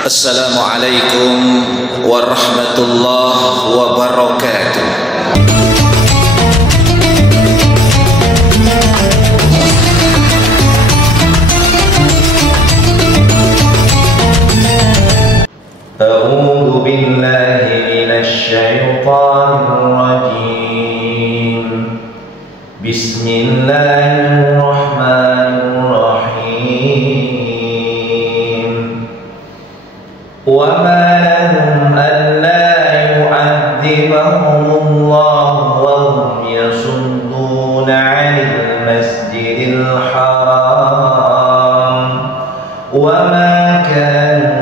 Assalamualaikum warahmatullahi wabarakatuh. A'udzu billahi minasy syaithanir rajim. Bismillahirrahmanirrahim. Wa ma lahum alla yu'adzibahumullahu wa hum yasudduna 'anil masjidil haram wa ma kanu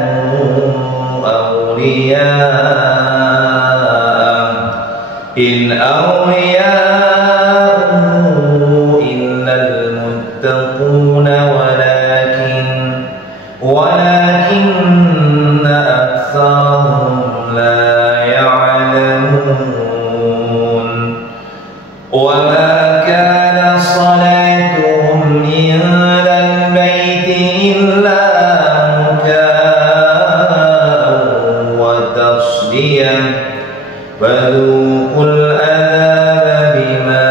in awliya'uhu illal muttaquna walakinna aktsarahum la ya'lamun. Wa ma kana salatuhum indal baiti illa muka'an wa tasdiyah Fadhuqul adzaba bima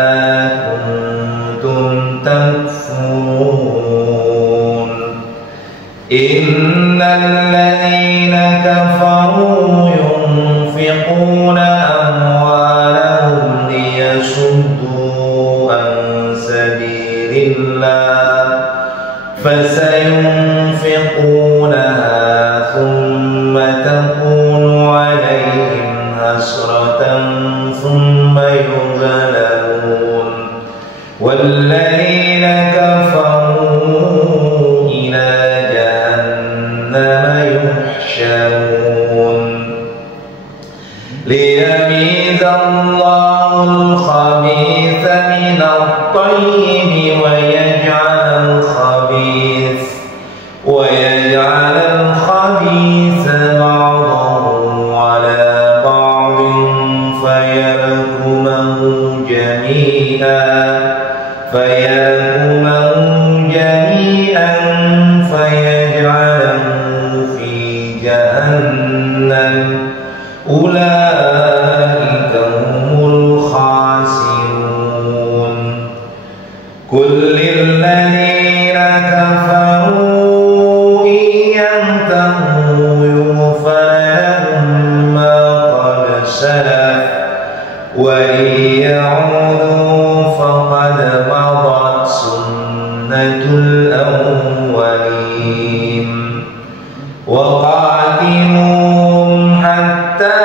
kuntum takfurun. Innal ladzina kafaru yunfiquna amwalahum liyasuddu an sabilillah fasayunfiqunaha thumma takunu 'alaihim hasratan thumma yughlabun walladzina kafaru ila jahannama yuhsyarun liyamizallahu al-khabitha minat tayyib wa yaj'alal khabitha ba'dahu ala فيركمه جميعا فيجعله في جهنم أولئك هم الخاسرون قل للذين كفروا إن ينتهوا يغفر لهم ما قد سلف وإن يعودوا فقد مضت سنة الأولين وقاتلوهم حتى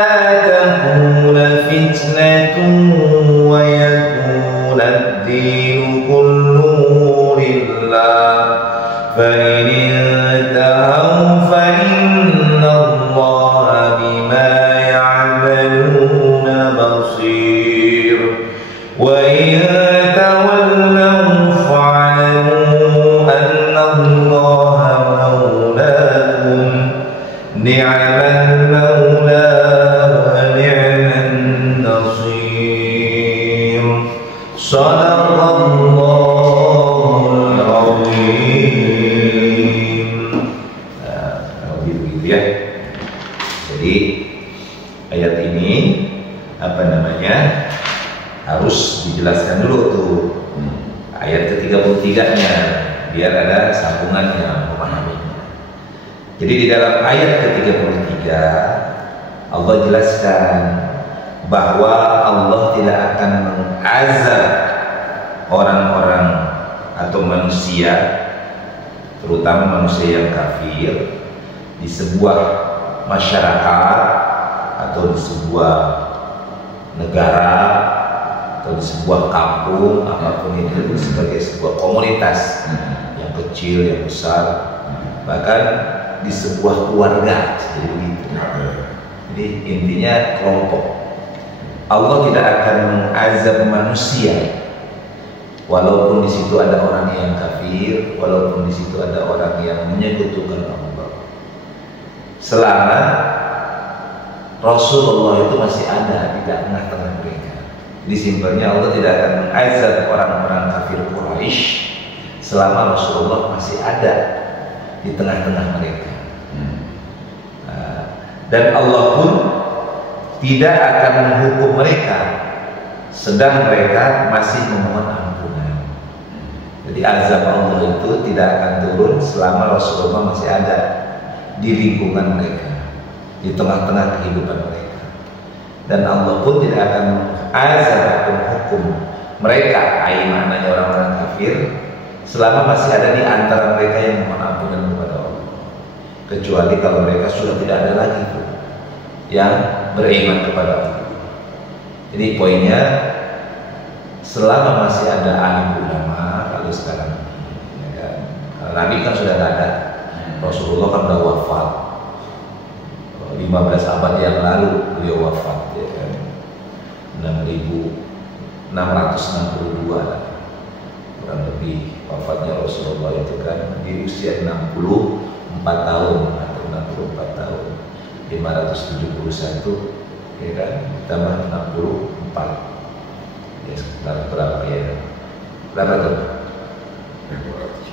لا تكون فتنة ويكون الدين كله لله فإن انتهوا فإن الله بما يعملون بصير وإن تولوا فاعلموا أن الله مولاكم نعم المولى ونعم النصير صدق الله العظيم. Begitu ya. Jadi ayat ini harus dijelaskan dulu tuh ayat ke-33-nya biar ada sambungannya memahaminya. Jadi di dalam ayat ke-33 Allah jelaskan bahwa Allah tidak akan mengazab orang-orang atau manusia, terutama manusia yang kafir, di sebuah masyarakat atau di sebuah negara atau di sebuah kampung, apapun itu sebagai sebuah komunitas yang kecil, yang besar, bahkan di sebuah keluarga, jadi begitu. Jadi intinya kelompok. Allah tidak akan mengazab manusia, walaupun di situ ada orang yang kafir, walaupun di situ ada orang yang menyekutukan Allah, selama Rasulullah itu masih ada di tengah-tengah mereka. Jadi simpelnya Allah tidak akan mengazab orang-orang kafir Quraisy selama Rasulullah masih ada di tengah-tengah mereka. Dan Allah pun tidak akan menghukum mereka sedang mereka masih memohon ampunan. Jadi azab Allah itu tidak akan turun selama Rasulullah masih ada di lingkungan mereka, di tengah-tengah kehidupan mereka. Dan Allah pun tidak akan azab atau menghukum mereka, maknanya orang-orang kafir, selama masih ada di antara mereka yang memohon ampunan kepada Allah, kecuali kalau mereka sudah tidak ada lagi tuh yang beriman kepada Allah. Jadi poinnya, selama masih ada alim ulama, kalau sekarang ya kan, Nabi kan sudah tidak ada, Rasulullah kan sudah wafat 15 abad yang lalu beliau wafat, ya kan, 6.662 kurang lebih wafatnya Rasulullah itu kan di usia 64 tahun atau 64 tahun, 571 ya kan, ditambah 64 ya sekitar berapa ya, berapa tuh,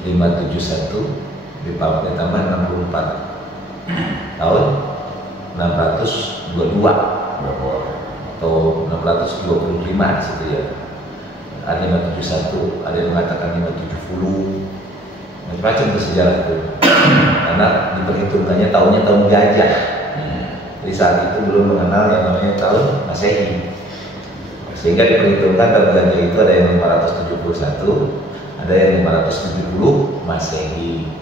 571 ditambah 64 tahun 622 atau 625 situ ya. Ada 571, ada yang mengatakan 570, macam-macam itu sejarah itu. Karena diperhitungkannya tahunnya tahun gajah. Jadi saat itu belum mengenal yang namanya tahun Masehi. Sehingga diperhitungkan tahun gajah itu ada yang 571, ada yang 570 Masehi.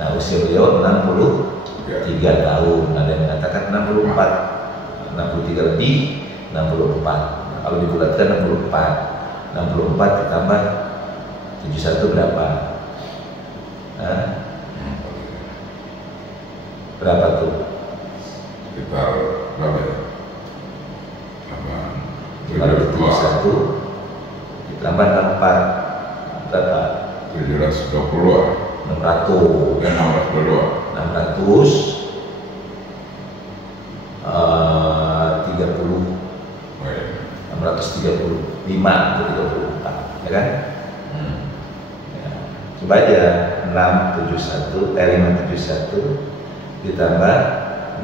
Nah, usia beliau 63 tahun, ada yang mengatakan 64, 63 lebih 64. Nah, kalau dibulatkan 64 ditambah 71 berapa? Nah, berapa tuh? Sekitar berapa ya? 71 ditambah 64 berapa? 720 600 635 atau 34 ya kan? Ya. Coba aja 571 ditambah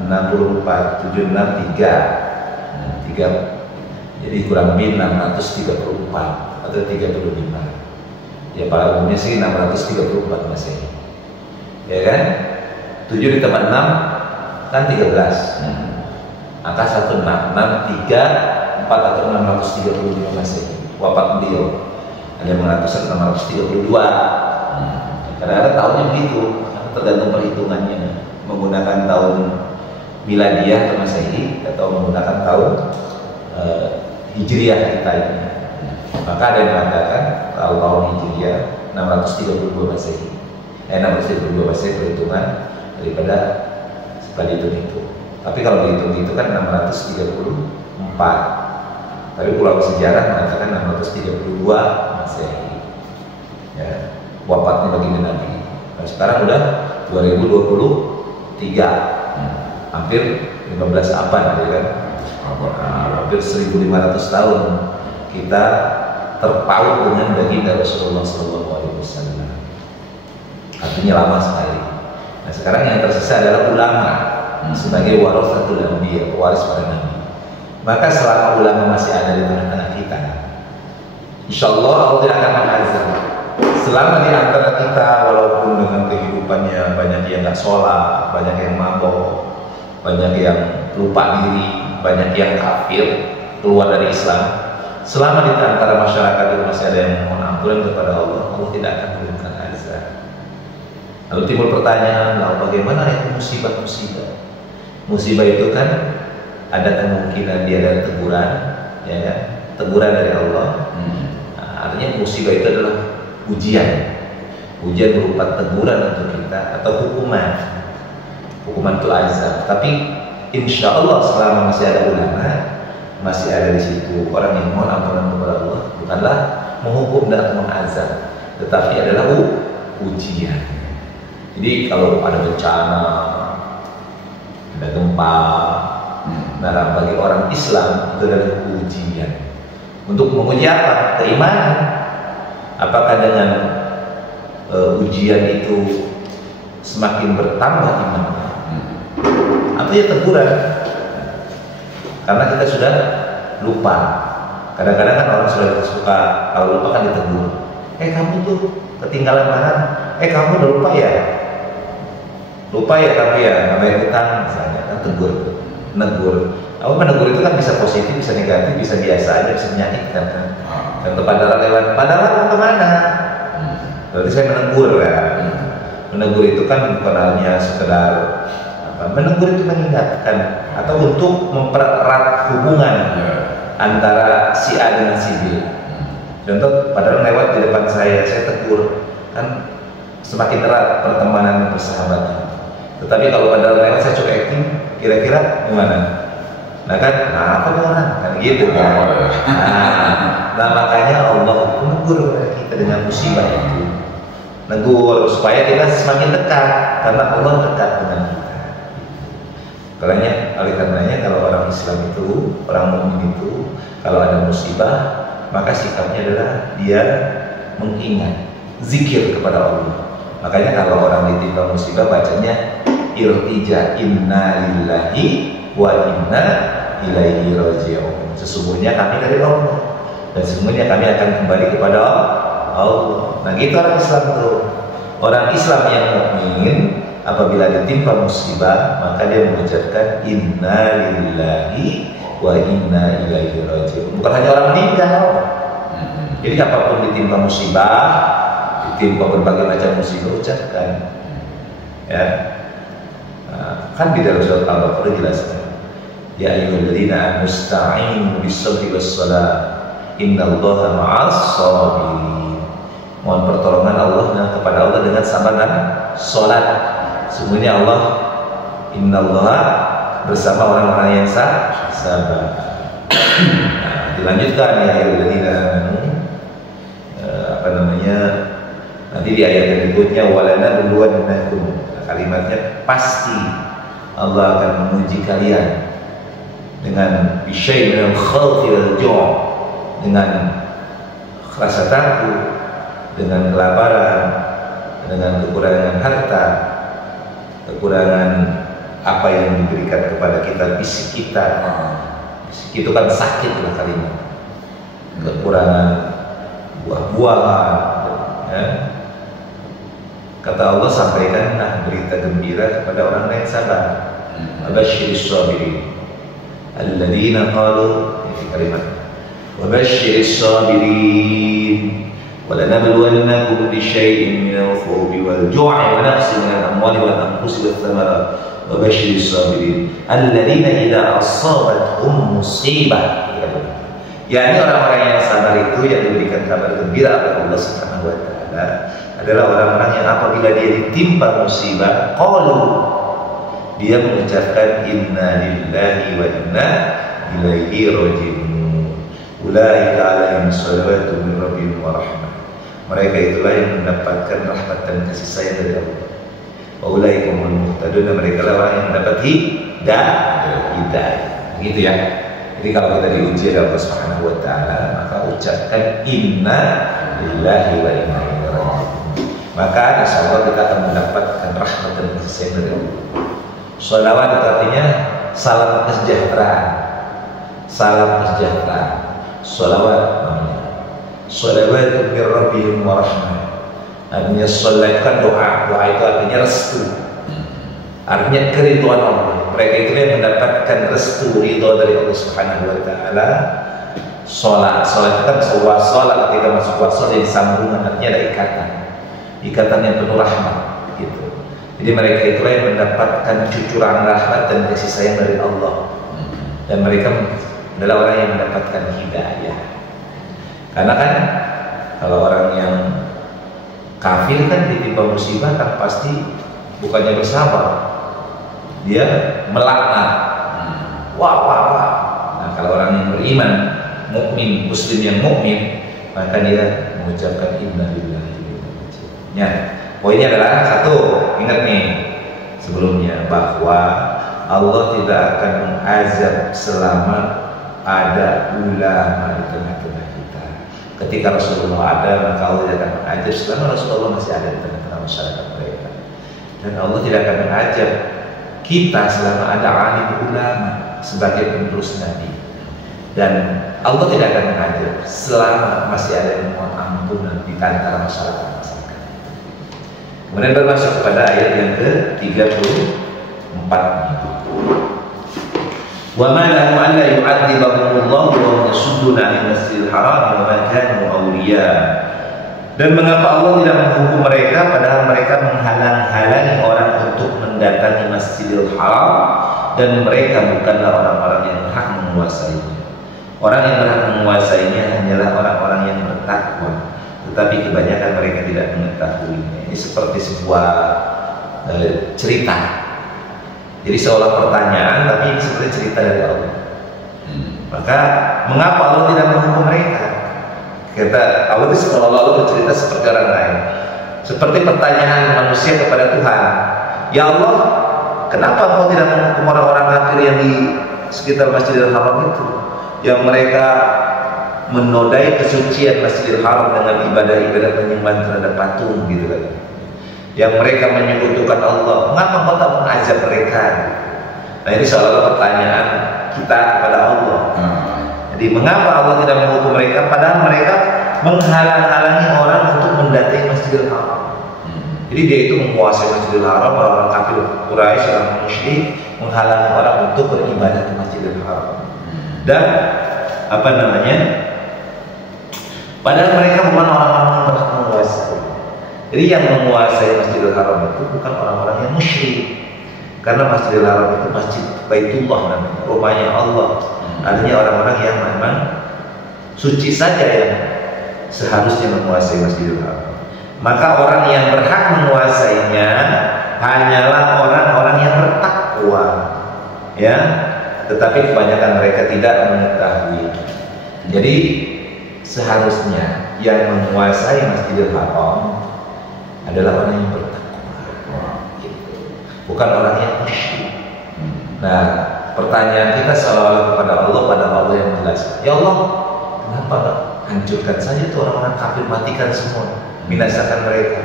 64 763 jadi kurang lebih 634 atau 35. Ya pada umumnya sih 634 masih ya kan? 7 ditambah 6 kan 13 angka 16 63 4 atau 635 masih wafat beliau. Ada yang mengatakan 632. Kadang-kadang tahunnya begitu, tergantung perhitungannya, menggunakan tahun miladiah atau Masehi atau menggunakan tahun Hijriah kita ini. Maka ada yang mengatakan kalau tahun Hijriah 632 Masehi, 632 Masehi perhitungan daripada setelah itu. Tapi kalau dihitung itu kan 634. Tapi ulama sejarah mengatakan 632 Masehi. Ya, wafatnya baginda Nabi. Nah, sekarang udah 2023, hampir 15 abad, ya kan? Hampir 1.500 tahun kita terpaut dengan baginda Rasulullah SAW. Artinya lama sekali. Nah, sekarang yang tersisa adalah ulama sebagai warasatul anbiya, pewaris para nabi. Maka selama ulama masih ada di tengah-tengah kita, insya Allah Allah tidak akan mengazab. Selama di antara kita, walaupun dengan kehidupannya banyak yang nggak sholat, banyak yang mabok, banyak yang lupa diri, banyak yang kafir, keluar dari Islam, selama di antara masyarakat itu masih ada yang mohon ampunan kepada Allah, Allah tidak akan memberikan azab. Lalu timbul pertanyaan, lalu bagaimana itu musibah-musibah? Musibah itu kan ada kemungkinan dia ada teguran, ya kan? Teguran dari Allah. Nah, artinya musibah itu adalah ujian. Ujian berupa teguran untuk kita atau hukuman. Hukuman itu azab. Tapi insya Allah selama masih ada ulama, masih ada di situ orang yang mohon ampunan kepada Allah, bukanlah menghukum dan mengazab, tetapi adalah ujian. Jadi kalau ada bencana, ada gempa, nah bagi orang Islam itu adalah ujian. Untuk menguji apa? Keimanan. Apakah dengan ujian itu semakin bertambah iman, itu ya teguran. Karena kita sudah lupa. Kadang-kadang kan orang suka kalau lupa kan ditegur. Kamu tuh ketinggalan barang. Kamu udah lupa ya? Lupa ya kamu ya, nggak bayar utang misalnya, kan tegur, negur. Menegur itu kan bisa positif, bisa negatif, bisa biasa aja, bisa menyakitkan kan. Contoh padahal lewat, padahal mau kemana? Berarti saya menegur ya. Menegur itu kan bukan hanya sekedar menegur itu mengingatkan atau untuk mempererat hubungan antara si A dengan si B. Contoh padahal lewat di depan saya tegur, kan semakin erat pertemanan persahabatan. Tetapi kalau padahal lewat saya cuekin, kira-kira gimana? Apa nih orang? Kan gitu kan. Nah makanya Allah menegur kita dengan musibah itu. Negur supaya kita semakin dekat, karena Allah dekat dengan kita. Oleh karenanya kalau orang Islam itu, orang mukmin itu, kalau ada musibah, maka sikapnya adalah dia mengingat, zikir kepada Allah. Makanya kalau orang ditimpa musibah bacanya irtija, inna lillahi wa inna ilaihi raji'un. Sesungguhnya kami dari Allah dan sesungguhnya kami akan kembali kepada Allah. Nah gitu orang Islam tuh. Orang Islam yang mukmin apabila ditimpa musibah maka dia mengucapkan inna lillahi wa inna ilaihi raji'un. Bukan hanya orang meninggal. Jadi apapun ditimpa musibah, ditimpa berbagai macam musibah, ucapkan. Ya. Kan di dalam surat Al-Baqarah dijelaskan, ya ayyuhalladzina amanu ista'inu bis-sabri was-shalah innallaha ma'as shabirin. Mohon pertolongan Allah kepada Allah dengan sabar dan salat. Sesungguhnya Allah innallaha bersama orang-orang yang sabar. Dilanjutkan ya ayyuhalladzina amanu nanti di ayat berikutnya walanabluwannakum. Kalimatnya pasti Allah akan menguji kalian dengan bisyai minal khawfi wal ju', dengan rasa takut, dengan kelaparan, dengan kekurangan harta, kekurangan apa yang diberikan kepada kita, fisik kita. Fisik itu kan sakit lah kalimat. Kekurangan buah-buahan, ya. Kata Allah sampaikanlah berita gembira kepada orang yang sabar. Abasyiris sabirin alladzina qalu fi kalimat wabasyiris sabirin walanabluwannakum bisyai'in minal khawfi wal ju'i wa naqsin minal amwali wal anfusi wath thamarat wabasyiris sabirin alladzina idza asabathum musibah. yakni orang-orang yang sabar itu yang diberikan kabar gembira oleh Allah Subhanahu wa taala adalah orang-orang yang apabila dia ditimpa musibah, qalu, dia mengucapkan inna lillahi wa inna ilaihi raji'un. Ulaika alaihim shalawatu min rabbihim wa rahmah. Mereka itulah yang mendapatkan rahmat dan kasih sayang dari Allah. Wa ulaika humul muhtadun. Mereka lah orang yang mendapat hidayah. Begitu ya. Jadi kalau kita diuji oleh Allah Subhanahu wa taala, maka ucapkan inna lillahi wa inna ilaihi raji'un. Maka insya Allah kita akan mendapatkan rahmat dan kasih sayang dari Allah. Sholawat itu artinya salam kesejahteraan. Salam kesejahteraan. Sholawat namanya. Sholawatu min rabbihim wa rahmah. Artinya sholawat itu kan doa. Doa itu artinya restu. Artinya keriduan Allah. Mereka itu yang mendapatkan restu ridho dari Allah Subhanahu wa taala. Sholat itu kan sebuah sholat ketika masuk wasol jadi sambungan, artinya ada ikatan yang penuh rahmat gitu. Jadi mereka itulah yang mendapatkan cucuran rahmat dan kasih sayang dari Allah, dan mereka adalah orang yang mendapatkan hidayah. Karena kan kalau orang yang kafir kan ditimpa musibah kan pasti bukannya bersabar, dia melaknat. Wah. Nah kalau orang yang beriman, mukmin, muslim yang mukmin, maka dia mengucapkan inna lillahi. Ya, poinnya adalah satu, ingat nih sebelumnya bahwa Allah tidak akan mengazab selama ada ulama di tengah-tengah kita. Ketika Rasulullah ada, maka Allah tidak akan mengazab selama Rasulullah masih ada di tengah-tengah masyarakat mereka. Dan Allah tidak akan mengazab kita selama ada alim ulama sebagai penerus Nabi, dan Allah tidak akan mengajar selama masih ada yang mohon ampunan di antara masyarakat. Kemudian bermasuk kepada ayat yang ke-34. Wa ma lahu an la yu'adzibahumullahu wa hum yasudduna 'anil masjidil haram wa ma kanu awliya. Dan mengapa Allah tidak menghukum mereka padahal mereka menghalang-halangi orang untuk mendatangi Masjidil Haram, dan mereka bukanlah orang-orang yang berhak menguasainya. Orang yang berhak menguasainya hanyalah orang-orang yang bertakwa, tetapi kebanyakan mereka tidak mengetahuinya. Ini seperti sebuah cerita. Jadi seolah pertanyaan, tapi ini seperti cerita dari Allah. Maka mengapa Allah tidak menghukum mereka? Kata Allah itu seolah-olah bercerita seperti orang lain, seperti pertanyaan manusia kepada Tuhan. Ya Allah, kenapa Engkau tidak menghukum orang-orang kafir yang di sekitar Masjidil Haram itu, yang mereka menodai kesucian Masjidil Haram dengan ibadah-ibadah penyembahan terhadap patung gitu kan, yang mereka menyekutukan Allah? Mengapa Engkau tak mengajak mereka? Nah, ini seolah-olah pertanyaan kita kepada Allah. Jadi mengapa Allah tidak menghukum mereka padahal mereka menghalang-halangi orang untuk mendatangi Masjidil Haram. Jadi dia itu menguasai Masjidil Haram, orang-orang kafir Quraisy, orang musyrik menghalangi orang untuk beribadah di Masjidil Haram. Dan apa namanya? Padahal mereka bukan orang-orang yang berhak menguasai. Jadi yang menguasai Masjidil Haram itu bukan orang-orang yang musyrik, karena Masjidil Haram itu masjid Baitullah namanya, rumahnya Allah. Artinya orang-orang yang memang suci saja yang seharusnya menguasai Masjidil Haram. Maka orang yang berhak menguasainya hanyalah orang-orang yang bertakwa, ya. Tetapi kebanyakan mereka tidak mengetahui. Jadi seharusnya yang menguasai Masjidil Haram adalah orang yang bertakwa, bukan orang yang musyrik. Nah, pertanyaan kita selalu kepada Allah, pada Allah yang menjelaskan. Ya Allah, kenapa enggak hancurkan saja tuh orang-orang kafir, matikan semua, binasakan mereka,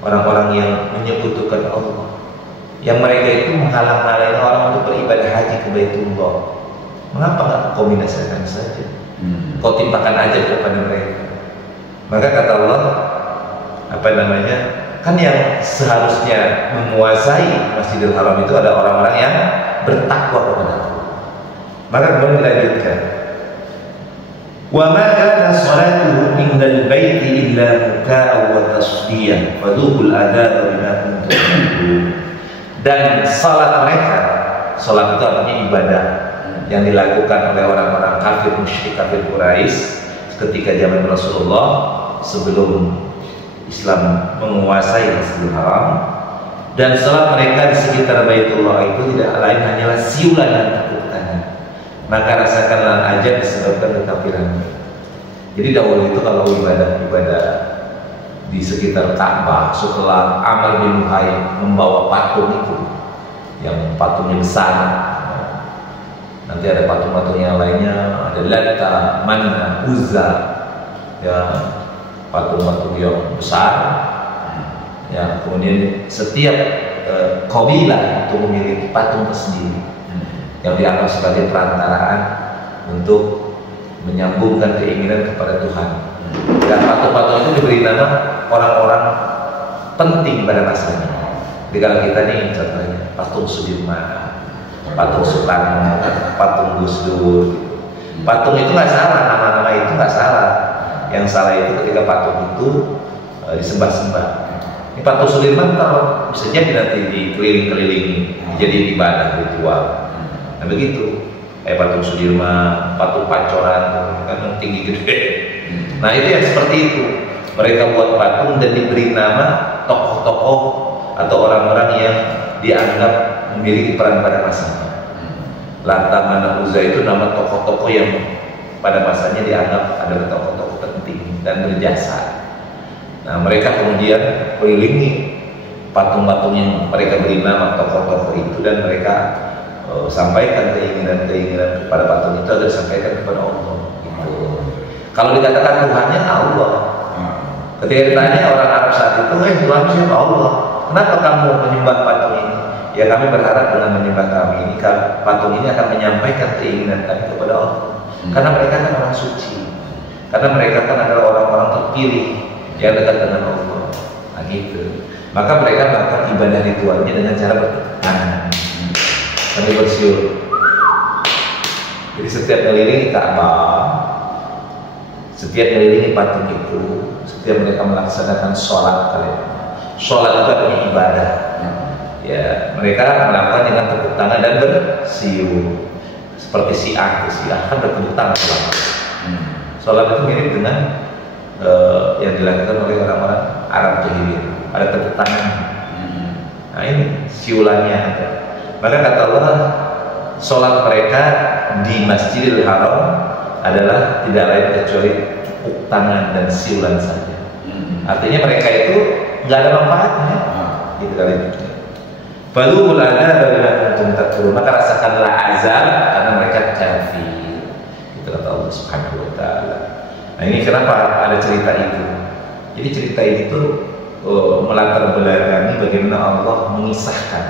orang-orang yang menyekutukan Allah, yang mereka itu menghalang-halangi orang untuk beribadah haji ke Baitullah. Mengapa enggak kau binasakan saja? Kau timpakan aja kepada mereka. Maka kata Allah, apa namanya? Kan yang seharusnya menguasai Masjidil Haram itu ada orang-orang yang bertakwa kepada Allah. Maka kemudian dilanjutkan, wa ma kana salatuhu indal baiti illa muka'an wa tasdiyah fadhuqul adab bima kuntum ta'malun. Dan salat mereka, salat itu artinya ibadah yang dilakukan oleh orang-orang kafir musyrik, kafir Quraisy ketika zaman Rasulullah sebelum Islam menguasai Masjidil Haram. Dan salat mereka di sekitar Baitullah itu tidak lain hanyalah siulan dan tepuk tangan. Maka rasakanlah ajab disebabkan kekafiran. Jadi dahulu itu kalau ibadah di sekitar Ka'bah, setelah Amr bin Luhai membawa patung itu, yang patungnya besar, nanti ada patung-patung yang lainnya, ada Lata, Manna, Uzza, ya, patung-patung yang besar. Ya, kemudian setiap kabilah itu memiliki patung tersendiri yang dianggap sebagai perantaraan untuk menyambungkan keinginan kepada Tuhan. Dan patung-patung itu diberi nama orang-orang penting pada masanya. Jadi kalau kita nih contohnya patung Sudirman, patung Soekarno, patung Gus Dur, patung itu nggak salah, nama-nama itu nggak salah. Yang salah itu ketika patung itu disembah-sembah. Ini patung Sudirman kalau bisa jadi nanti dikeliling-kelilingi jadi ibadah ritual. Nah begitu, kayak patung Sudirman, patung Pancoran kan tinggi gede. Nah itu yang seperti itu. Mereka buat patung dan diberi nama tokoh-tokoh atau orang-orang yang dianggap memiliki peran pada masanya. Lata, Manna, Uzza itu nama tokoh-tokoh yang pada masanya dianggap adalah tokoh-tokoh penting dan berjasa. Nah mereka kemudian mengelilingi patung-patung yang mereka beri nama tokoh-tokoh itu, dan mereka sampaikan keinginan-keinginan kepada patung itu agar disampaikan kepada Allah. Gitu. Kalau dikatakan Tuhannya Allah, ketika ditanya orang Arab saat itu, Tuhan siapa? Allah. Kenapa kamu menyembah patung ini? ya kami berharap dengan menyembah kami ini, patung ini akan menyampaikan keinginan kami kepada Allah. Karena mereka kan orang suci, karena mereka kan adalah orang-orang terpilih yang dekat dengan Allah. Nah gitu. Maka mereka melakukan ibadah ritualnya dengan cara bertepuk tangan sambil bersiul. Jadi setiap ngelilingi Ka'bah, setiap ngelilingi patung itu, setiap mereka melaksanakan sholat kalian. Sholat itu adalah ibadah. Ya, mereka melakukan dengan tepuk tangan dan bersiul. Seperti Syiah kan bertepuk tangan selama. Sholat itu mirip dengan yang dilakukan oleh orang-orang Arab jahiliyah. Ada tepuk tangan. Nah ini siulannya ada. Maka kata Allah, sholat mereka di Masjidil Haram adalah tidak lain kecuali tepuk tangan dan siulan saja. Artinya mereka itu nggak ada manfaatnya. Gitu kali. Faluhul adzab bima kuntum takfurun, maka rasakanlah azab karena mereka kafir. Itu kata Allah Subhanahu wa taala. Nah, ini kenapa ada cerita itu? Jadi cerita ini tuh melatar belakangi bagaimana Allah mengisahkan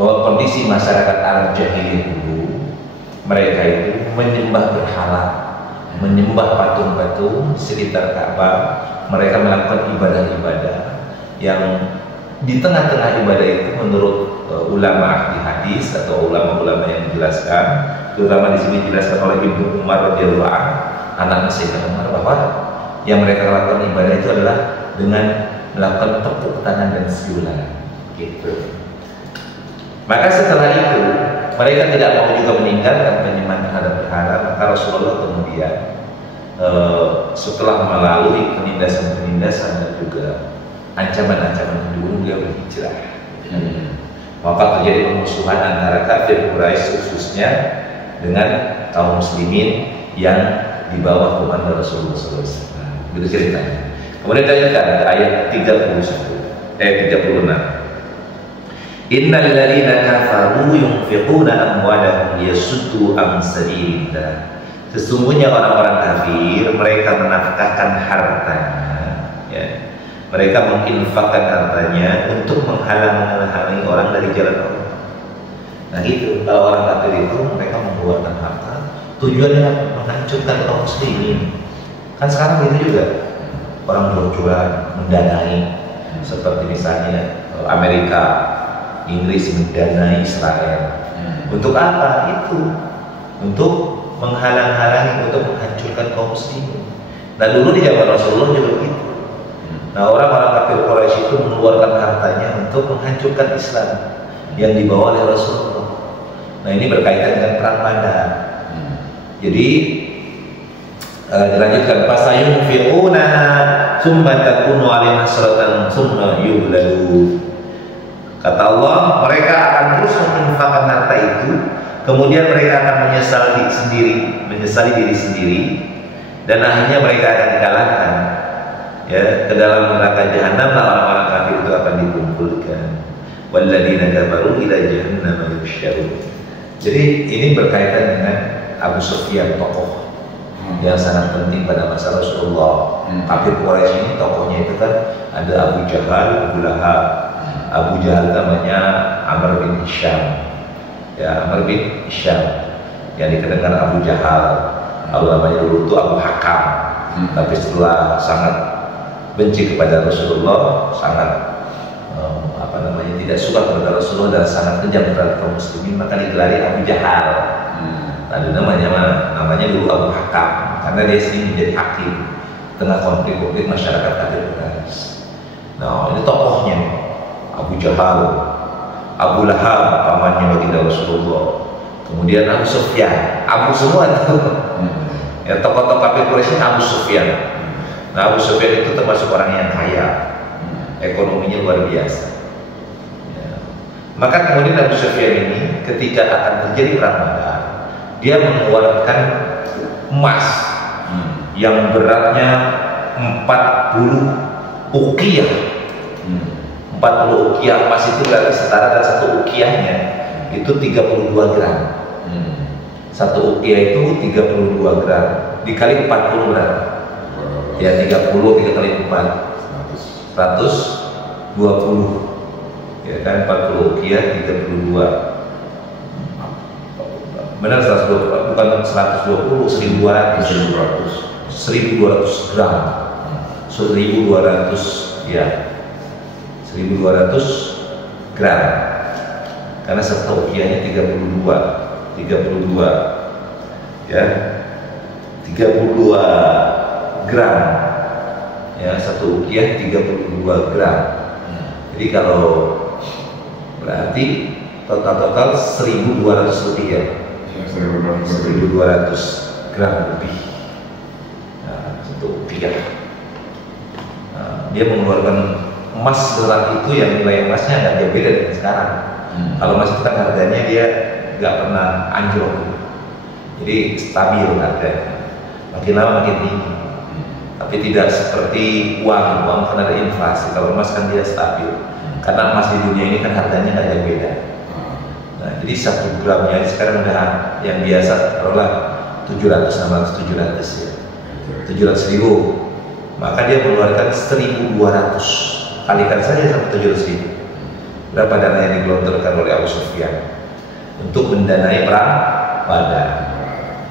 bahwa kondisi masyarakat Arab jahiliyah dulu, mereka itu menyembah berhala, menyembah patung-patung sekitar Ka'bah. Mereka melakukan ibadah-ibadah yang di tengah-tengah ibadah itu menurut ulama ahli hadis atau ulama-ulama yang menjelaskan, terutama di sini dijelaskan oleh Ibnu Umar radhiyallahu anhu, anak Sayyidina Umar, bahwa yang mereka lakukan ibadah itu adalah dengan melakukan tepuk tangan dan siulan, gitu. Maka setelah itu mereka tidak mau juga meninggalkan penyembahan terhadap berhala, maka Rasulullah kemudian setelah melalui penindasan-penindasan dan juga ancaman-ancaman dibunuh, dia berhijrah. Maka terjadi permusuhan antara kafir Quraisy khususnya dengan kaum muslimin yang di bawah komando Rasulullah SAW. Itu ceritanya. Kemudian dilanjutkan ke ayat 36. Innal ladzina kafaru yunfiquna amwalahum liyasuddu an sabilillah. Sesungguhnya orang-orang kafir mereka menafkahkan hartanya, ya. Mereka menginfakkan hartanya untuk menghalang-halangi orang dari jalan Allah. Nah gitu, kalau orang kafir itu mereka mengeluarkan harta tujuannya menghancurkan kaum muslimin. Kan sekarang gitu juga, orang jual-jualan mendanai, seperti misalnya Amerika, Inggris mendanai Israel. Untuk apa itu? Untuk menghalang-halangi, untuk menghancurkan kaum muslimin. Nah dulu di zaman Rasulullah juga begitu. Nah orang-orang kafir Quraisy itu mengeluarkan hartanya untuk menghancurkan Islam yang dibawa oleh Rasulullah. Nah ini berkaitan dengan perang Badar. Jadi dilanjutkan, fasayunfiquna tsumma takunu alaihim hasratan tsumma yughlabu. Kata Allah, mereka akan terus menginfakkan harta itu, kemudian mereka akan menyesali diri sendiri, dan akhirnya mereka akan dikalahkan. Ya, ke dalam neraka jahanam orang-orang kafir itu akan dikumpulkan. Walladzina kafaru ila jahannam yuhsyarun. Jadi ini berkaitan dengan Abu Sufyan, tokoh yang sangat penting pada masa Rasulullah. Kafir Quraisy ini tokohnya itu kan ada Abu Jahal, Abu Lahab. Abu Jahal namanya Amr bin Hisham. Ya, Amr bin Hisham yang dikenal Abu Jahal. Namanya dulu itu Abu Hakam. Tapi setelah sangat benci kepada Rasulullah, sangat tidak suka kepada Rasulullah dan sangat kejam terhadap kaum muslimin, maka digelari Abu Jahal. Tadi namanya dulu Abu Hakam, karena dia sendiri menjadi hakim tengah konflik masyarakat kafir Quraisy. Nah ini tokohnya Abu Jahal, Abu Lahab pamannya baginda Rasulullah, kemudian Abu Sufyan, Abu semua itu. Ya tokoh-tokoh kafir Quraisy Abu Sufyan. Nah Abu Sufyan itu termasuk orang yang kaya, ekonominya luar biasa. Ya. Maka kemudian Abu Sufyan ini ketika akan terjadi perang Badar, dia mengeluarkan emas yang beratnya 40 uqiyah. 40 uqiyah emas itu berarti setara dengan satu uqiyahnya itu 32 gram. Satu uqiyah itu 32 gram dikali 40 berapa? Ya 30 kali 4 120. Ya kan 40 ukiah 32. Benar 120, bukan 120, 1200. 1200 gram. 1200 ya. 1200 gram. Karena satu ukiahnya 32 ya, 32 gram ya, satu ukiah 32 gram. Jadi kalau berarti total 1200 lebih ya, 1200 gram lebih. Nah, satu ukiah. Nah, dia mengeluarkan emas berat itu yang nilai emasnya nggak jauh beda dengan sekarang. Kalau emas itu kan harganya dia nggak pernah anjlok, jadi stabil harganya, makin lama makin tinggi. Tapi tidak seperti uang kan ada inflasi. Kalau emas kan dia stabil, karena emas di dunia ini kan harganya nggak jauh beda. Nah, jadi 1 gramnya sekarang udah yang biasa taruhlah 700, 600, 700 ya, 700.000. Maka dia mengeluarkan 1.200, kalikan saja sampai 700.000. Berapa dana yang digelontorkan oleh Abu Sufyan untuk mendanai perang Badar,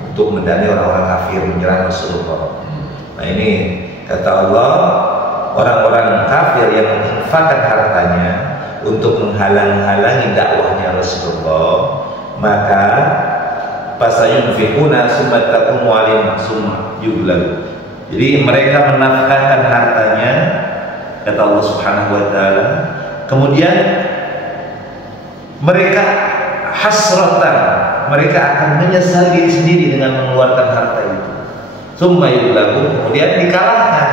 untuk mendanai orang-orang kafir menyerang Rasulullah. Nah ini kata Allah, orang-orang kafir yang menginfakkan hartanya untuk menghalang-halangi dakwahnya Rasulullah, maka fasayunfiquna summa taqumu alayhim summa yughlabu. Jadi mereka menafkahkan hartanya, kata Allah Subhanahu wa taala, kemudian mereka hasratan, mereka akan menyesal diri sendiri dengan mengeluarkan harta itu. Summa yughlabu, kemudian dikalahkan.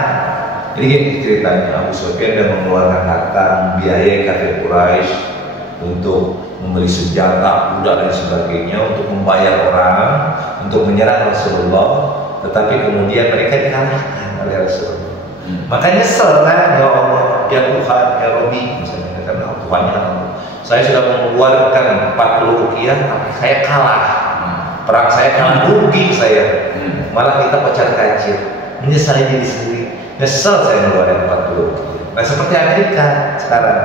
Jadi ini ceritanya, Abu Sufyan dan mengeluarkan harta, membiayai kafir Quraisy untuk membeli senjata, kuda dan sebagainya, untuk membayar orang, untuk menyerang Rasulullah. Tetapi kemudian mereka dikalahkan oleh Rasulullah. Makanya nyesel kan, ya Allah, ya Tuhan, ya Rabbi, misalnya, karena Tuhannya kan Allah. Saya sudah mengeluarkan 40 ukiah, tapi saya kalah. Perang saya kalah, rugi saya. Malah kita pacar kacir, menyesali diri sendiri. Nyesel saya mengeluarkan 40 ukiah. Nah seperti Amerika sekarang,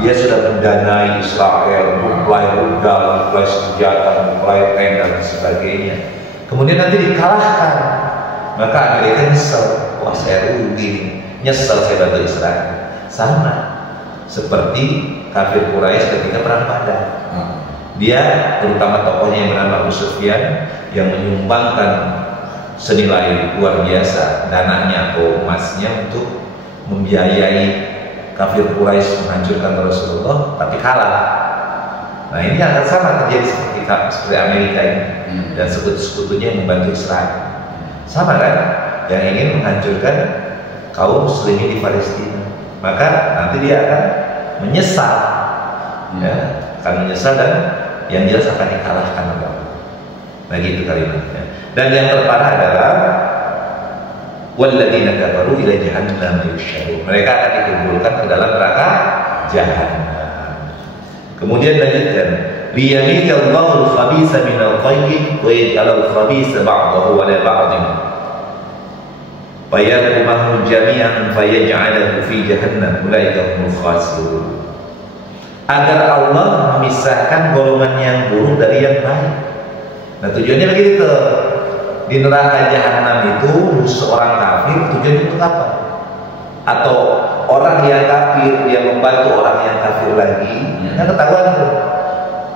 dia sudah mendanai Israel, memulai rudal, memulai senjata, memulai tank dan sebagainya. Kemudian nanti dikalahkan, maka Amerika nyesel. Wah saya rugi, nyesel saya bantu Israel. Sama seperti kafir Quraisy ketika perang Badar. Dia terutama tokohnya yang bernama Abu Sufyan yang menyumbangkan senilai luar biasa dananya atau emasnya untuk membiayai kafir Quraisy menghancurkan Rasulullah, tapi kalah. Nah ini akan sama terjadi seperti Amerika ini dan sekutu-sekutunya yang membantu Israel. Sama kan? Yang ingin menghancurkan kaum muslimin di Palestina, maka nanti dia akan menyesal, ya, akan menyesal dan yang jelas akan dikalahkan oleh Allah. Nah gitu kalimatnya. Dan yang terparah adalah walladzina kafaru ila jahannam yusyarun. Mereka akan dikumpulkan ke dalam neraka jahanam. Kemudian lanjutkan, liyamikallahu al-khabitha minal thayyib wa yaj'alul khabitha ba'dahu 'ala ba'din fayarkumahu jami'an fayaj'alahu fi jahannam ulaika humul khasirun. Agar Allah memisahkan golongan yang buruk dari yang baik. Nah tujuannya begitu. Di neraka jahanam itu seorang kafir tujuannya untuk apa? Atau orang yang kafir dia membantu orang yang kafir lagi, yang ketahuan tuh.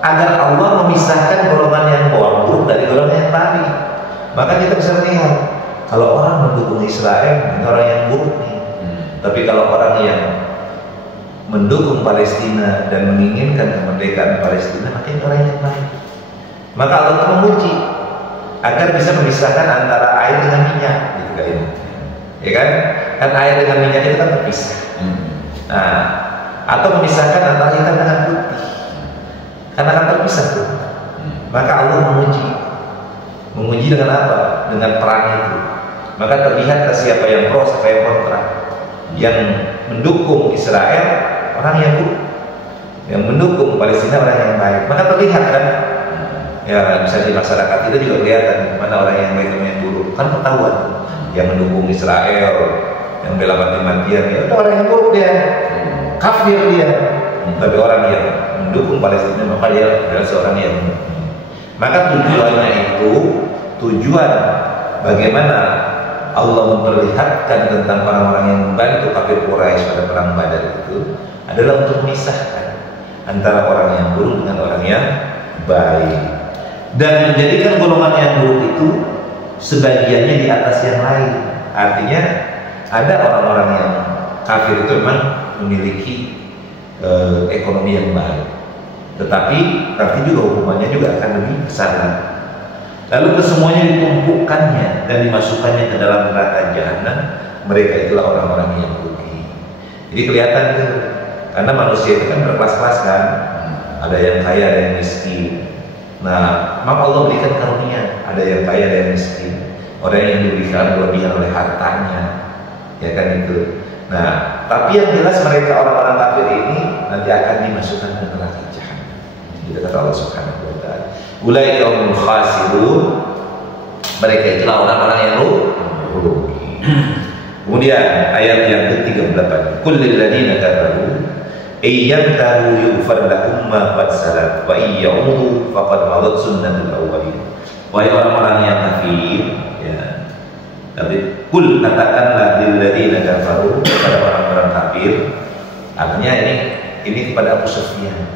Agar Allah memisahkan golongan yang buruk dari golongan yang baik. Maka kita bisa melihat kalau orang mendukung Israel, ini orang yang buruk nih. Tapi kalau orang yang mendukung Palestina dan menginginkan kemerdekaan Palestina, maka ini orang yang baik. Maka Allah memuji agar bisa memisahkan antara air dengan minyak, gitu kan? Ya kan? Kan air dengan minyak itu kan terpisah. Nah, atau memisahkan antara hitam dengan putih, karena kan terpisah tuh. Maka Allah memuji dengan apa? Dengan perang itu. Maka terlihat siapa yang pro, siapa yang kontra. Yang mendukung Israel orang yang buruk, yang mendukung Palestina orang yang baik. Maka terlihat kan? Ya bisa di masyarakat kita juga kelihatan mana orang yang baik, mana yang buruk. Kan ketahuan. Yang mendukung Israel, yang bela mati-matian, ya itu orang yang buruk dia, kafir dia. Tapi orang yang mendukung Palestina maka dia adalah seorang yang mukmin. Maka tujuannya itu tujuan bagaimana Allah memperlihatkan tentang orang-orang yang membantu kafir Quraisy pada perang Badar itu adalah untuk memisahkan antara orang yang buruk dengan orang yang baik, dan menjadikan golongan yang buruk itu sebagiannya di atas yang lain. Artinya ada orang-orang yang kafir itu memang memiliki ekonomi yang baik, tetapi nanti juga hukumannya juga akan lebih besar. Lalu kesemuanya ditumpukkannya dan dimasukkannya ke dalam neraka jahanam. Mereka itulah orang-orang yang rugi. Jadi kelihatan itu, karena manusia itu kan berkelas-kelas kan, ada yang kaya, ada yang miskin. Nah, maka Allah berikan karunia, ada yang kaya, ada yang miskin. Orang yang diberikan berlebihan oleh hartanya, ya kan itu. Nah, tapi yang jelas mereka orang-orang kafir ini nanti akan dimasukkan ke neraka jahanam. Itu kata Allah Subhanahu wa taala. Ulaika humul khasirun. Mereka itulah orang-orang yang rugi. Kemudian ayat yang ke-38. Qul lil ladzina kafaru ayyantahu yughfar lahum ma qad salaf wa iyya'udu faqad madat sunnatul awwalin. Wahai orang-orang yang kafir, ya. Tapi kul katakanlah lil ladzina kafaru, kepada orang-orang kafir. Artinya ini kepada Abu Sufyan.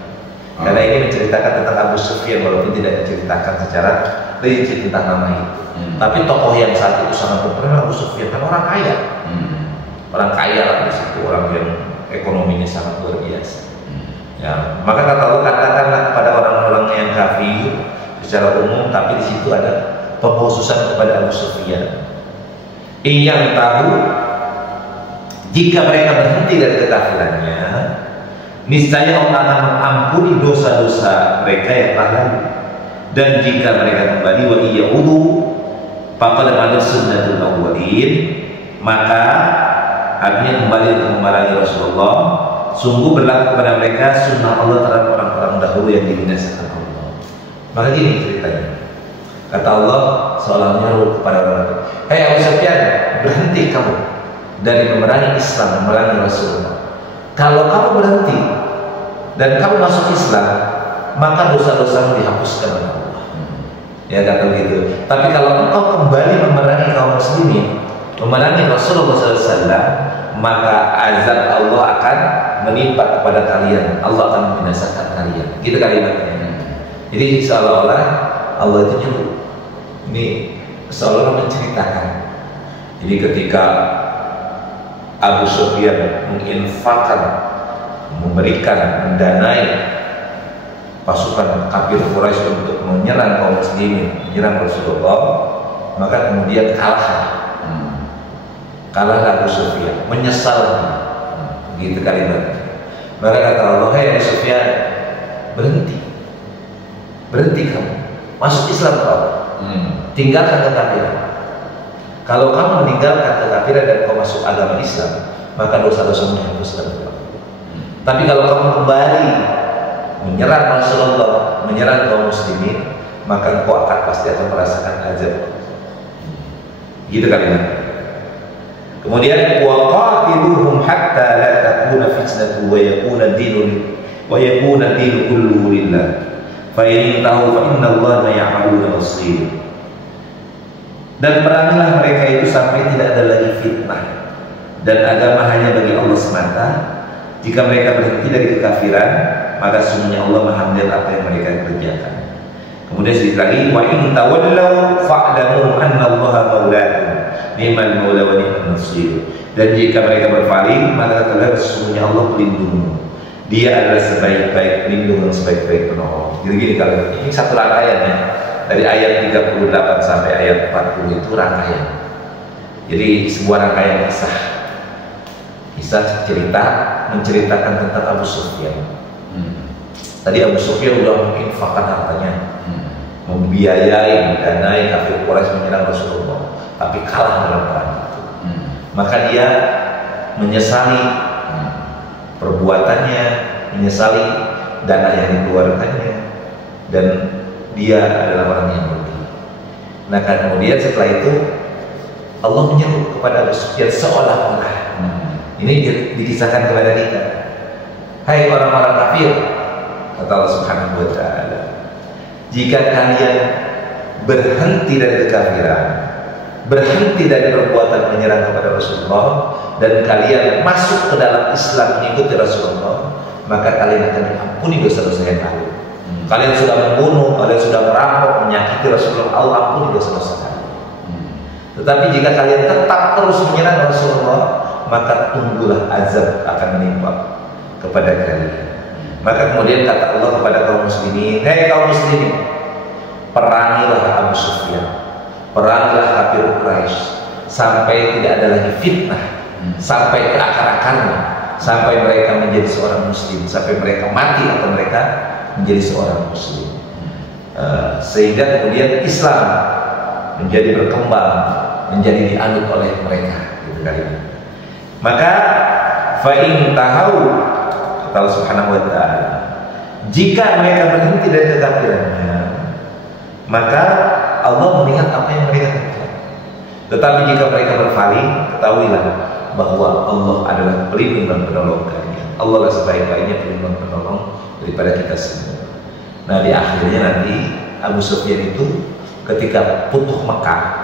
Karena ini menceritakan tentang Abu Sufyan walaupun tidak diceritakan secara rinci tentang nama itu. Tapi tokoh yang saat itu sangat berperan Abu Sufyan, kan orang kaya. Orang kaya lah di situ, orang yang ekonominya sangat luar biasa. Ya, maka kata Allah, katakanlah kepada orang-orang yang kafir secara umum, tapi di situ ada pengkhususan kepada Abu Sufyan. Yang tahu jika mereka berhenti dari kekafirannya, niscaya Allah akan mengampuni dosa-dosa mereka yang telah lalu. Dan jika mereka kembali wa iyya'udu faqad madat sunnatul awwalin, maka artinya kembali untuk memerangi Rasulullah, sungguh berlaku kepada mereka sunnah Allah terhadap orang-orang dahulu yang dibinasakan Allah. Maka gini ceritanya, kata Allah seolah menyeru kepada orang, hei Abu Sufyan, berhenti kamu dari memerangi Islam, memerangi Rasulullah. Kalau kamu berhenti dan kamu masuk Islam, maka dosa-dosamu dihapuskan oleh Allah. Ya kata begitu. Tapi kalau engkau kembali memerangi kaum muslimin, memerangi Rasulullah SAW, maka azab Allah akan menimpa kepada kalian. Allah akan membinasakan kalian. Gitu kalimatnya. Jadi seolah-olah Allah itu nyuruh. Ini seolah-olah menceritakan. Jadi ketika Abu Sufyan menginfakkan, memberikan, mendanai pasukan kafir Quraisy untuk menyerang kaum muslimin, menyerang Rasulullah, maka kemudian kalah Abu Sufyan, menyesal, gitu kalimat. Maka kata Allah, hei Abu Sufyan, berhenti kamu, masuk Islam kau, tinggalkan kekafiran. Kalau kamu meninggalkan kekafiran dan kau masuk agama Islam, maka dosa-dosamu dihapuskan oleh Allah. Tapi kalau kamu kembali menyerang Rasulullah, menyerang kaum muslimin, maka kau pasti akan merasakan azab. Gitu kalimat. Kemudian waqatiluhum hatta la takuna fitnatun wa yakuna ad-dinu kulluhu lillah. Fa in tahu fa innallaha ya'maluna basir. Dan perangilah mereka itu sampai tidak ada lagi fitnah dan agama hanya bagi Allah semata. Jika mereka berhenti dari kekafiran, maka sesungguhnya Allah Maha melihat apa yang mereka kerjakan. Kemudian sedikit lagi, wa in tawallaw fa'lamu annallaha maulakum ni'mal maula wa ni'mal nasir. Dan jika mereka berpaling, maka katakanlah sesungguhnya Allah pelindungmu. Dia adalah sebaik-baik pelindung dan sebaik-baik penolong. Gini-gini kalau ini satu rangkaian ya. Dari ayat 38 sampai ayat 40 itu rangkaian. Jadi sebuah rangkaian kisah cerita menceritakan tentang Abu Sufyan. Tadi Abu Sufyan sudah menginfakkan hartanya, membiayai, mendanai kafir Quraisy menyerang Rasulullah, tapi kalah dalam perang itu. Maka dia menyesali perbuatannya, menyesali dana yang dikeluarkannya, dan dia adalah orang yang rugi. Nah kemudian setelah itu Allah menyeru kepada Abu Sufyan seolah-olah ini dikisahkan kepada kita. hai orang-orang kafir, kata Allah Subhanahu wa ta'ala, jika kalian berhenti dari kekafiran, berhenti dari perbuatan menyerang kepada Rasulullah, dan kalian masuk ke dalam Islam mengikuti Rasulullah, maka kalian akan diampuni dosa-dosa yang lalu. Kalian sudah membunuh, kalian sudah merampok, menyakiti Rasulullah, Allah ampuni dosa-dosa kalian. Tetapi jika kalian tetap terus menyerang Rasulullah, maka tunggulah azab akan menimpa kepada kalian. Maka kemudian kata Allah kepada kaum muslimin, hei kaum muslimin, perangilah Abu Sufyan, perangilah kafir Quraisy, sampai tidak ada lagi fitnah, sampai ke akar-akarnya, sampai mereka menjadi seorang muslim, sampai mereka mati atau mereka menjadi seorang muslim, sehingga kemudian Islam menjadi berkembang, menjadi dianut oleh mereka, gitu kali. Maka fa'in tahu, kata Allah Subhanahu wa ta'ala, jika mereka berhenti dari kekafirannya, maka Allah melihat apa yang mereka kerjakan. Tetapi jika mereka berpaling, ketahuilah bahwa Allah adalah pelindung dan penolong kalian. Allah lah sebaik-baiknya pelindung dan penolong daripada kita semua. Nah, di akhirnya nanti Abu Sufyan itu ketika putuh Mekah,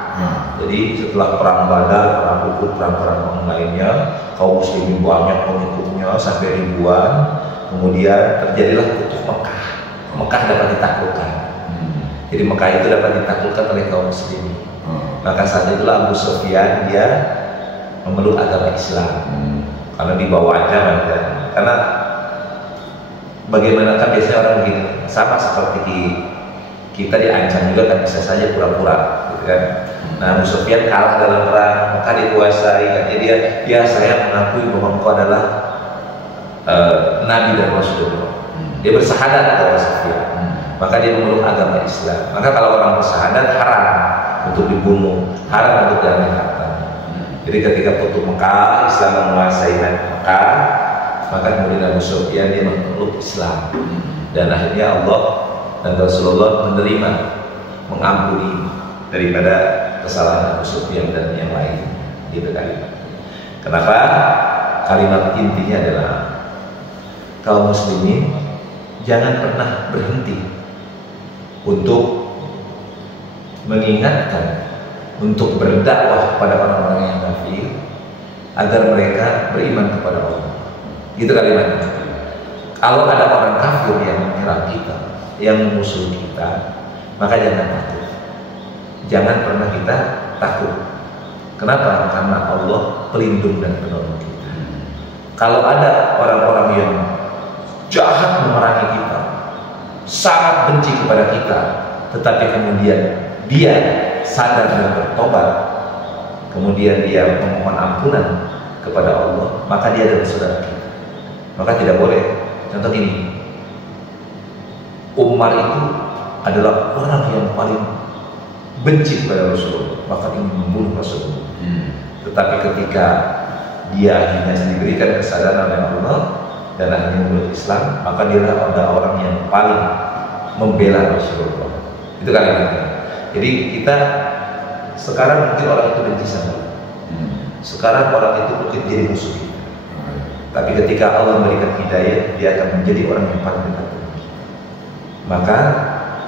jadi setelah perang Badar, perang Uhud, perang-perang lainnya, kaum muslimin banyak pengikutnya sampai ribuan, kemudian terjadilah putuh Mekah. Mekah dapat ditaklukkan. Jadi Mekah itu dapat ditaklukkan oleh kaum muslimin. Maka saat itulah Abu Sufyan dia memeluk agama Islam, karena dibawanya kan. Karena bagaimana kan biasanya orang begini, sama seperti kita diancam juga kan, bisa saja pura-pura, gitu kan. Nah, Abu Sufyan kalah dalam perang, maka dikuasai, katanya dia saya mengakui bahwa engkau adalah Nabi dan Rasulullah. Dia bersahadat kepada Abu Sufyan, maka dia memeluk agama Islam. Maka kalau orang bersahadat haram untuk dibunuh, haram untuk diambil harta. Jadi ketika putuh Mekah, Islam menguasai Mekah, maka kemudian Abu Sufyan dia memeluk Islam, dan akhirnya Allah dan Rasulullah menerima, mengampuni daripada kesalahan Abu Sufyan dan yang lain. Gitu kalimat. Kenapa? Kalimat intinya adalah kaum muslimin jangan pernah berhenti untuk mengingatkan, untuk berdakwah kepada orang-orang yang kafir agar mereka beriman kepada Allah. Gitu kalimatnya. Kalau ada orang kafir yang menyerang kita, yang memusuhi kita, maka jangan takut. Jangan pernah kita takut. Kenapa? Karena Allah pelindung dan penolong kita. Kalau ada orang-orang yang jahat memerangi kita, sangat benci kepada kita, tetapi kemudian dia sadar dan bertobat, kemudian dia memohon ampunan kepada Allah, maka dia adalah saudara kita. Maka tidak boleh. Contoh ini, Umar itu adalah orang yang paling benci kepada Rasulullah, bahkan ingin membunuh Rasulullah. Tetapi ketika dia akhirnya diberikan kesadaran oleh Allah dan akhirnya memeluk Islam, maka dia adalah orang yang paling membela Rasulullah. Itu kalimatnya. Jadi kita sekarang mungkin orang itu benci sama kita. Sekarang orang itu mungkin jadi musuh kita. Tapi ketika Allah memberikan hidayah, dia akan menjadi orang yang paling dekat dengan kita. Maka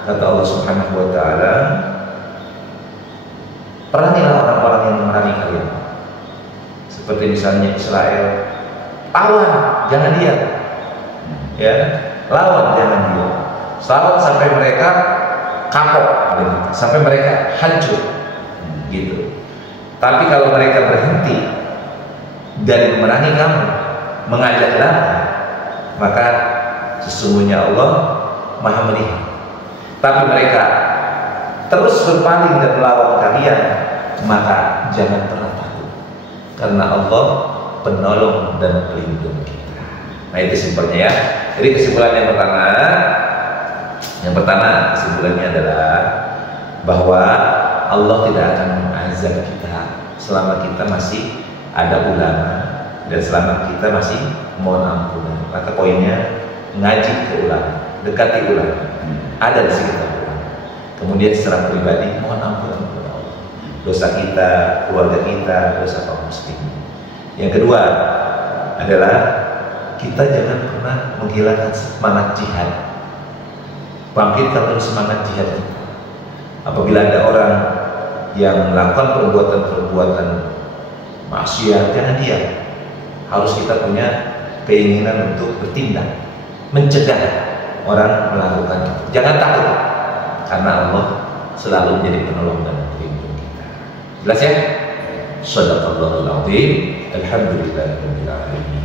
kata Allah Subhanahu wa ta'ala, perangilah orang-orang yang memerangi kalian. Seperti misalnya Israel, lawan, jangan diam. Ya, lawan, jangan diam. Lawan sampai mereka kapok, sampai mereka hancur, gitu. Tapi kalau mereka berhenti dari memerangi kamu, mengajak damai, maka sesungguhnya Allah Maha melihat. Tapi mereka terus berpaling dan melawan kalian, maka jangan pernah takut, karena Allah penolong dan pelindung kita. Nah, itu simpelnya ya. Jadi kesimpulan yang pertama kesimpulannya adalah bahwa Allah tidak akan mengazab kita selama kita masih ada ulama dan selama kita masih mohon ampunan. Maka poinnya ngaji ke ulama, dekati ulama, ada di sekitar ulama. Kemudian secara pribadi mohon ampunan kepada Allah, dosa kita, keluarga kita, dosa kaum muslimin. Yang kedua adalah kita jangan pernah menghilangkan semangat jihad. Bangkitkan terus semangat jihad kita. Apabila ada orang yang melakukan perbuatan-perbuatan maksiat, jangan diam. Harus kita punya keinginan untuk bertindak, mencegah orang melakukan itu. Jangan takut, karena Allah selalu menjadi penolong dan pelindung kita. Jelas ya? Shadaqallahul azim. Alhamdulillahirabbil alamin.